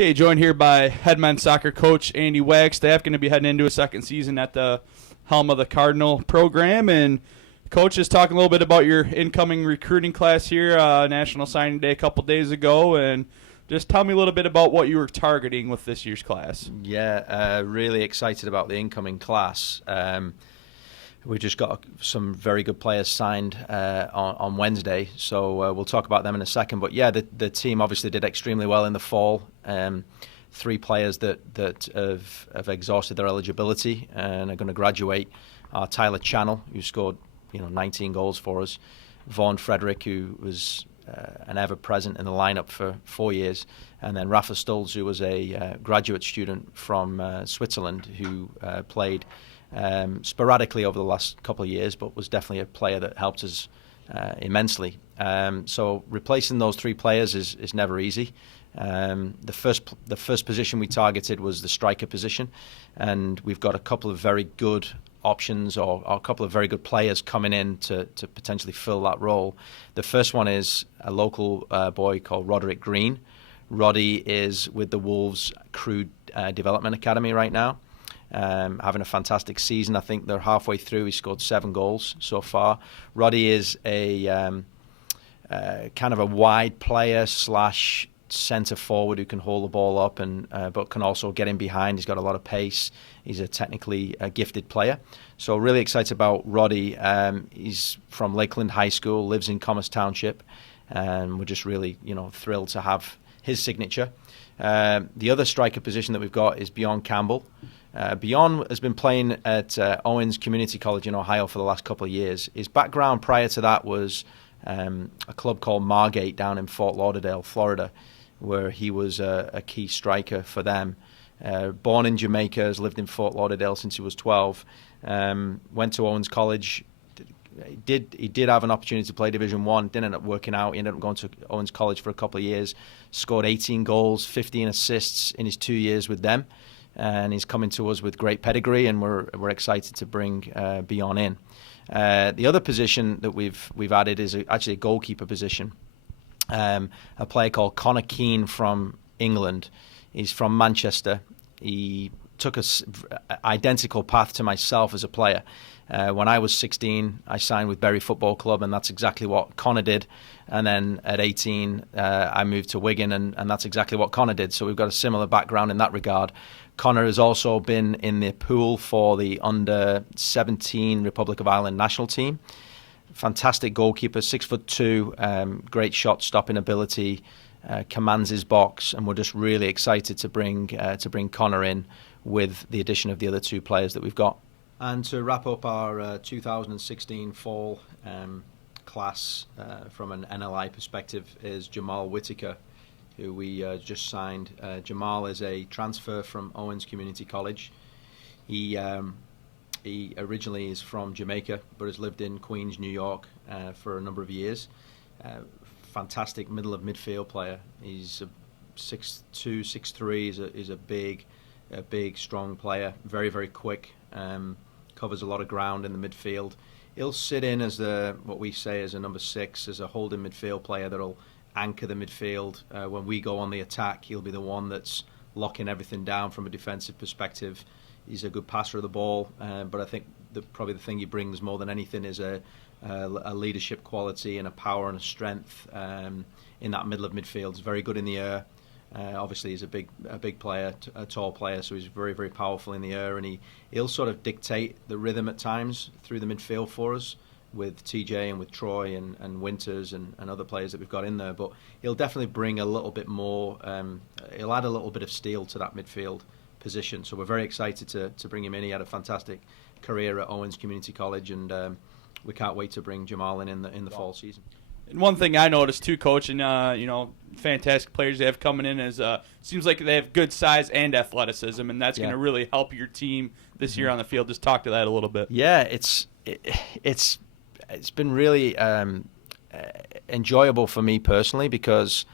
Okay, joined here by head men's soccer coach Andy Wagstaff, going to be heading into a second season at the helm of the Cardinal program. And coach is talking a little bit about your incoming recruiting class here, National Signing Day a couple days ago, and just tell me a little bit about what you were targeting with this year's class. Yeah, really excited about the incoming class. We just got some very good players signed on Wednesday, so we'll talk about them in a second. But yeah, the team obviously did extremely well in the fall. 3 players that have exhausted their eligibility and are going to graduate are Tyler Channel, who scored 19 goals for us, Vaughn Frederick, who was an ever-present in the lineup for 4 years, and then Rafa Stolz, who was a graduate student from Switzerland who played sporadically over the last couple of years, but was definitely a player that helped us immensely. So replacing those 3 players is never easy. The first position we targeted was the striker position, and we've got a couple of very good options or a couple of very good players coming in to potentially fill that role. The first one is a local boy called Roderick Green. Roddy is with the Wolves Crew Development Academy right now, having a fantastic season. I think they're halfway through. He scored 7 goals so far. Roddy is a kind of a wide player / centre forward who can hold the ball up and but can also get in behind. He's got a lot of pace. He's a technically gifted player. So really excited about Roddy. He's from Lakeland High School, lives in Commerce Township, and we're just really thrilled to have his signature. The other striker position that we've got is Bjorn Campbell. Bjorn has been playing at Owens Community College in Ohio for the last couple of years. His background prior to that was a club called Margate down in Fort Lauderdale, Florida, where he was a key striker for them. Born in Jamaica, has lived in Fort Lauderdale since he was 12. Went to Owens College. He did have an opportunity to play Division 1. Didn't end up working out. He ended up going to Owens College for a couple of years. Scored 18 goals, 15 assists in his 2 years with them. And he's coming to us with great pedigree, and we're excited to bring Bjorn in. The other position that we've added is actually a goalkeeper position. A player called Connor Keane from England. He's from Manchester. He took an identical path to myself as a player. When I was 16, I signed with Bury Football Club, and that's exactly what Connor did. And then at 18, I moved to Wigan, and that's exactly what Connor did. So we've got a similar background in that regard. Connor has also been in the pool for the under-17 Republic of Ireland national team. Fantastic goalkeeper, 6'2", great shot stopping ability, commands his box, and we're just really excited to bring Connor in with the addition of the other 2 players that we've got. And to wrap up our 2016 fall class from an NLI perspective is Jamal Whitaker, who we just signed. Jamal is a transfer from Owens Community College. He originally is from Jamaica, but has lived in Queens, New York for a number of years. Fantastic middle of midfield player. He's a 6'2", 6'3". He's a big, strong player. Very, very quick. Covers a lot of ground in the midfield. He'll sit in as what we say as a number 6, as a holding midfield player that'll anchor the midfield. When we go on the attack, he'll be the one that's locking everything down from a defensive perspective. He's a good passer of the ball, but I think probably the thing he brings more than anything is a leadership quality and a power and a strength in that middle of midfield. He's very good in the air. Obviously, he's a big player, a tall player, so he's very, very powerful in the air, and he'll sort of dictate the rhythm at times through the midfield for us with TJ and with Troy and Winters and other players that we've got in there. But he'll definitely bring a little bit more, he'll add a little bit of steel to that midfield position. So we're very excited to bring him in. He had a fantastic career at Owens Community College, and we can't wait to bring Jamal in the fall season. And one thing I noticed too, Coach, and fantastic players they have coming in is seems like they have good size and athleticism, and that's going to really help your team this year on the field. Just talk to that a little bit. Yeah, it's been really enjoyable for me personally because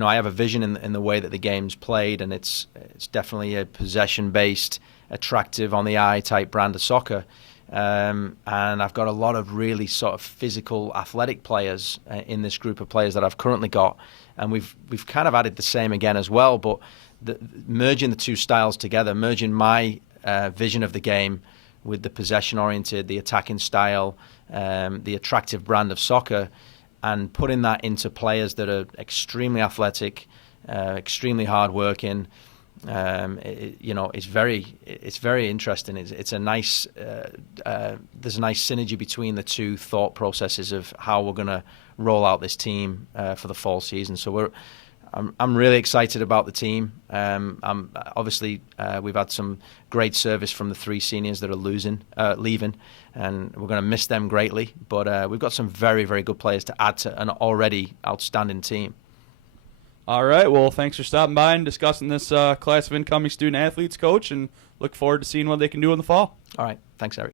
I have a vision in the way that the game's played, and it's definitely a possession-based, attractive on the eye type brand of soccer. And I've got a lot of really sort of physical, athletic players in this group of players that I've currently got, and we've kind of added the same again as well. But merging the two styles together, merging my vision of the game with the possession-oriented, the attacking style, the attractive brand of soccer, and putting that into players that are extremely athletic, extremely hard-working. It's very interesting. It's a nice there's a nice synergy between the two thought processes of how we're going to roll out this team for the fall season. So I'm really excited about the team. Obviously we've had some great service from the 3 seniors that are leaving, and we're going to miss them greatly. But we've got some very, very good players to add to an already outstanding team. All right. Well, thanks for stopping by and discussing this class of incoming student athletes, Coach, and look forward to seeing what they can do in the fall. All right. Thanks, Eric.